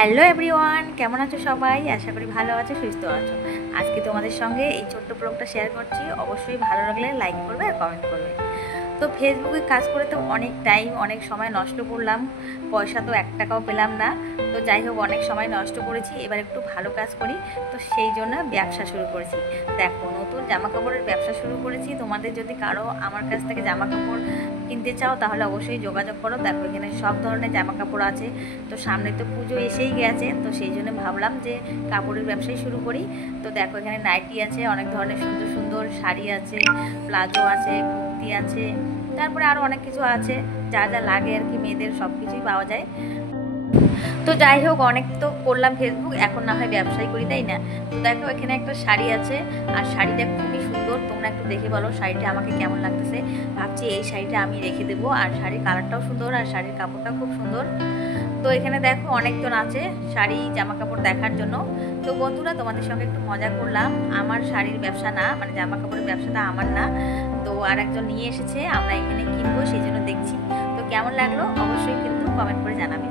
Hello everyone, কেমন আছো সবাই? আশা করি ভালো আছো, সুস্থ আছো। আজকে তোমাদের সঙ্গে এই ছোট্ট ব্লগটা শেয়ার করছি। অবশ্যই ভালো লাগলে লাইক করবে আর কমেন্ট করবে। তো ফেসবুকে কাজ করে তো অনেক টাইম, অনেক সময় নষ্ট করলাম, পয়সা তো 1 টাকাও পেলাম না। তো যাই হোক, অনেক সময় নষ্ট করেছি, এবার একটু ভালো কাজ করি। তো সেই জন্য ব্যবসা শুরু করেছি। দেখো, নতুন জামা কাপড়ের ব্যবসা শুরু করেছি। তোমাদের যদি কারো আমার কাছ থেকে জামা কাপড় কিনতে চাও তাহলে অবশ্যই যোগাযোগ করো। দেখো, এখানে সব ধরনের জামা কাপড় আছে। তো সামনে তো পুজো এসেই গেছে, তো সেই জন্য ভাবলাম যে কাপড়ের ব্যবসাই শুরু করি। তো দেখো, এখানে নাইটি আছে, অনেক ধরনের সুন্দর সুন্দর শাড়ি আছে, প্লাজো আছে, কুর্তি আছে, তারপরে আরও অনেক কিছু আছে, যা যা লাগে আর কি, মেয়েদের সব কিছুই পাওয়া যায়। তো যাই হোক, অনেক তো করলাম ফেসবুক, এখন না হয় ব্যবসাই করি, তাই না? তো দেখো, এখানে একটা শাড়ি আছে, আর শাড়িটা খুবই সুন্দর। তোমরা একটু দেখে বলো শাড়িটা আমাকে কেমন লাগতেছে। ভাবছি এই শাড়িটা আমি রেখে দেবো, আর শাড়ির কালারটাও সুন্দর, আর শাড়ির কাপড়টাও খুব সুন্দর। তো এখানে দেখো অনেকজন আছে শাড়ি জামা কাপড় দেখার জন্য। তো বন্ধুরা, তোমাদের সঙ্গে একটু মজা করলাম। আমার শাড়ির ব্যবসা না, মানে জামা কাপড়ের ব্যবসাটা আমার না, তো আর একজন নিয়ে এসেছে, আমরা এখানে কিনবো, সেই জন্য দেখছি। তো কেমন লাগলো অবশ্যই কিন্তু কমেন্ট করে জানাবে।